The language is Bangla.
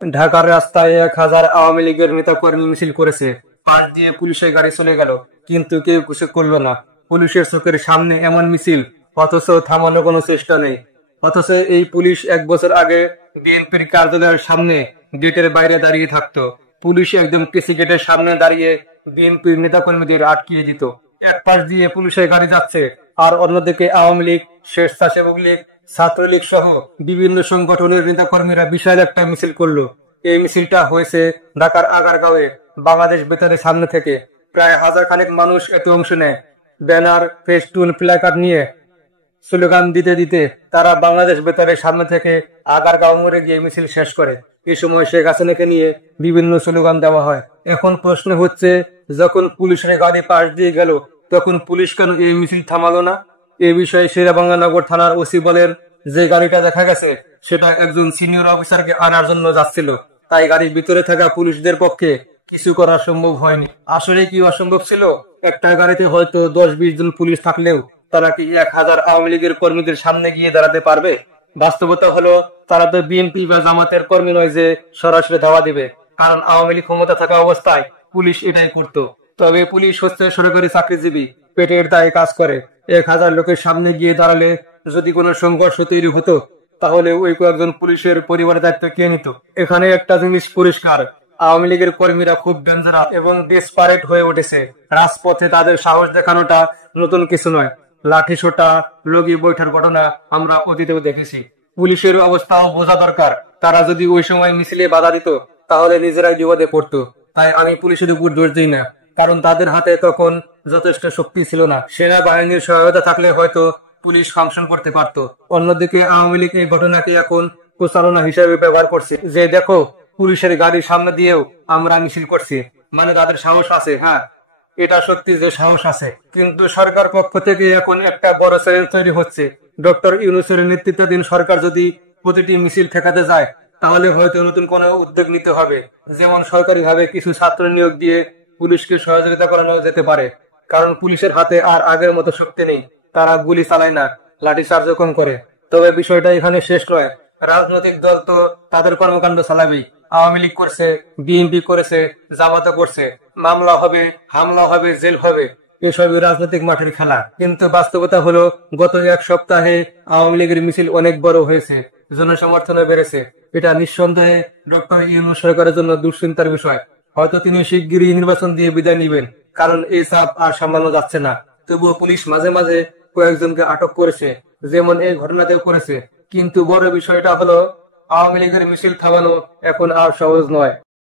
ঢাকার রাস্তায় 1000 আওয়ামী লীগের নেতা কর্মী মিছিল করেছে। পাশ দিয়ে পুলিশের গাড়ি চলে গেল, কিন্তু কেউ কিছু করলো না। পুলিশের চোখের সামনে এমন মিছিল, অথচ থামানোর কোনো চেষ্টা নেই। অথচ এই পুলিশ 1 বছর আগে বিএনপির কার্যালয়ের সামনে গেটের বাইরে দাঁড়িয়ে থাকতো। পুলিশ একদম পিসি গেটের সামনে দাঁড়িয়ে বিএনপির নেতাকর্মীদের আটকিয়ে দিত। এক পাশ দিয়ে পুলিশের গাড়ি যাচ্ছে, আর অন্যদিকে আওয়ামী লীগ, স্বেচ্ছাসেবক লীগ, ছাত্রলীগ সহ বিভিন্ন সংগঠনের নেতাকর্মীরা বিশাল একটা মিছিল করলো। এই মিছিলটা হয়েছে ঢাকার আগারগাঁওয়ে বাংলাদেশ বেতারের সামনে থেকে। প্রায় 1000 খানেক মানুষ এতে অংশ নেয়। ব্যানার, ফেস্টুন, প্ল্যাকার্ড নিয়ে স্লোগান দিতে দিতে তারা বাংলাদেশ বেতারের সামনে থেকে আগারগাঁও মোড়ে গিয়ে মিছিল শেষ করে। এই সময় শেখ হাসিনাকে নিয়ে বিভিন্ন স্লোগান দেওয়া হয়। এখন প্রশ্ন হচ্ছে, যখন পুলিশের গাড়ি পাশ দিয়ে গেল, তখন পুলিশ কেন এই মিছিল থামালো না? এ বিষয়ে শেরেবাংলা থানার ওসি বলেন, যে গাড়িটা দেখা গেছে সেটা একজন সিনিয়র অফিসারকে আনার জন্য যাচ্ছিল, তাই গাড়ির ভিতরে থাকা পুলিশদের পক্ষে কিছু করা সম্ভব হয়নি। আসলে কি অসম্ভব ছিল? একটা গাড়িতে হয়তো 10-20 জন পুলিশ থাকলেও তারা কি 1000 আওয়ামী লীগের কর্মীদের সামনে গিয়ে দাঁড়াতে পারবে? বাস্তবতা হলো, তারা তো বিএনপি বা জামাতের কর্মী নয় যে সরাসরি ধাওয়া দিবে, কারণ আওয়ামী লীগ ক্ষমতা থাকা অবস্থায় পুলিশ এটাই করত। তবে পুলিশ হচ্ছে সরকারি চাকরিজীবী, পেটের দায়ে কাজ করে। 1000 লোকের সামনে গিয়ে দাঁড়ালে যদি কোনো সংঘর্ষ তৈরি হতো, তাহলে ওই কয়েকজন পুলিশের পরিবারের দায়িত্ব কে নিত? এখানে একটা জিনিস পরিষ্কার, আওয়ামী লীগের কর্মীরা খুব ডেঞ্জারাস এবং ডেসপারেট হয়ে উঠেছে। রাজপথে তাদের সাহস দেখানোটা নতুন কিছু নয়। লাঠি সোটা, লগি বৈঠার ঘটনা আমরা অতীতেও দেখেছি। পুলিশের অবস্থাও বোঝা দরকার। তারা যদি ওই সময় মিছিলে বাধা দিত, তাহলে নিজেরাই বিপদে পড়তো। তাই আমি পুলিশের উপর দোষ দিই না, কারণ তাদের হাতে তখন যথেষ্ট শক্তি ছিল না। সেনাবাহিনীর সহায়তা থাকলে হয়তো পুলিশ ফাংশন করতে পারত। অন্যদিকে আওয়ামী লীগ এই ঘটনাকে এখন প্রচারণা হিসেবে ব্যবহার করছে, যে দেখো, পুলিশের গাড়ির সামনে দিয়েও আমরা মিছিল করছি, মানে তাদের সাহস আছে। হ্যাঁ, এটা সত্যি যে সাহস আছে, কিন্তু সরকার পক্ষ থেকে এখন একটা বড় চ্যালেঞ্জ তৈরি হচ্ছে। ডক্টর ইউনূসের নেতৃত্বাধীন সরকার যদি প্রতিটি মিছিল ঠেকাতে যায়, তাহলে হয়তো নতুন কোনো উদ্যোগ নিতে হবে। যেমন সরকারিভাবে কিছু ছাত্র নিয়োগ দিয়ে পুলিশকে সহযোগিতা করানো যেতে পারে, কারণ পুলিশের হাতে আর আগের মতো শক্তি নেই। তারা গুলি চালায় না, লাঠিচার্জও কম করে। তবে বিষয়টা এখানে শেষ নয়। রাজনৈতিক দল তো তাদের কর্মকাণ্ড চালাবেই। আওয়ামী লীগ করছে, বিএনপি করেছে, জামাত করছে। মামলা হবে, হামলা হবে, জেল হবে, এসবই রাজনৈতিক মাঠের খেলা। কিন্তু বাস্তবতা হলো, গত 1 সপ্তাহে আওয়ামী লীগের মিছিল অনেক বড় হয়েছে, জনসমর্থনে বেড়েছে। এটা নিঃসন্দেহে ডক্টর ইউনূস সরকারের জন্য দুশ্চিন্তার বিষয়। হয়তো তিনি শিগগিরই নির্বাচন দিয়ে বিদায় নিবেন, কারণ এই চাপ আর সামলানো যাচ্ছে না। তবুও পুলিশ মাঝে মাঝে কয়েকজনকে আটক করেছে, যেমন এই ঘটনাতেও করেছে। কিন্তু বড় বিষয়টা হলো, আওয়ামী লীগের মিছিল থামানো এখন আর সহজ নয়।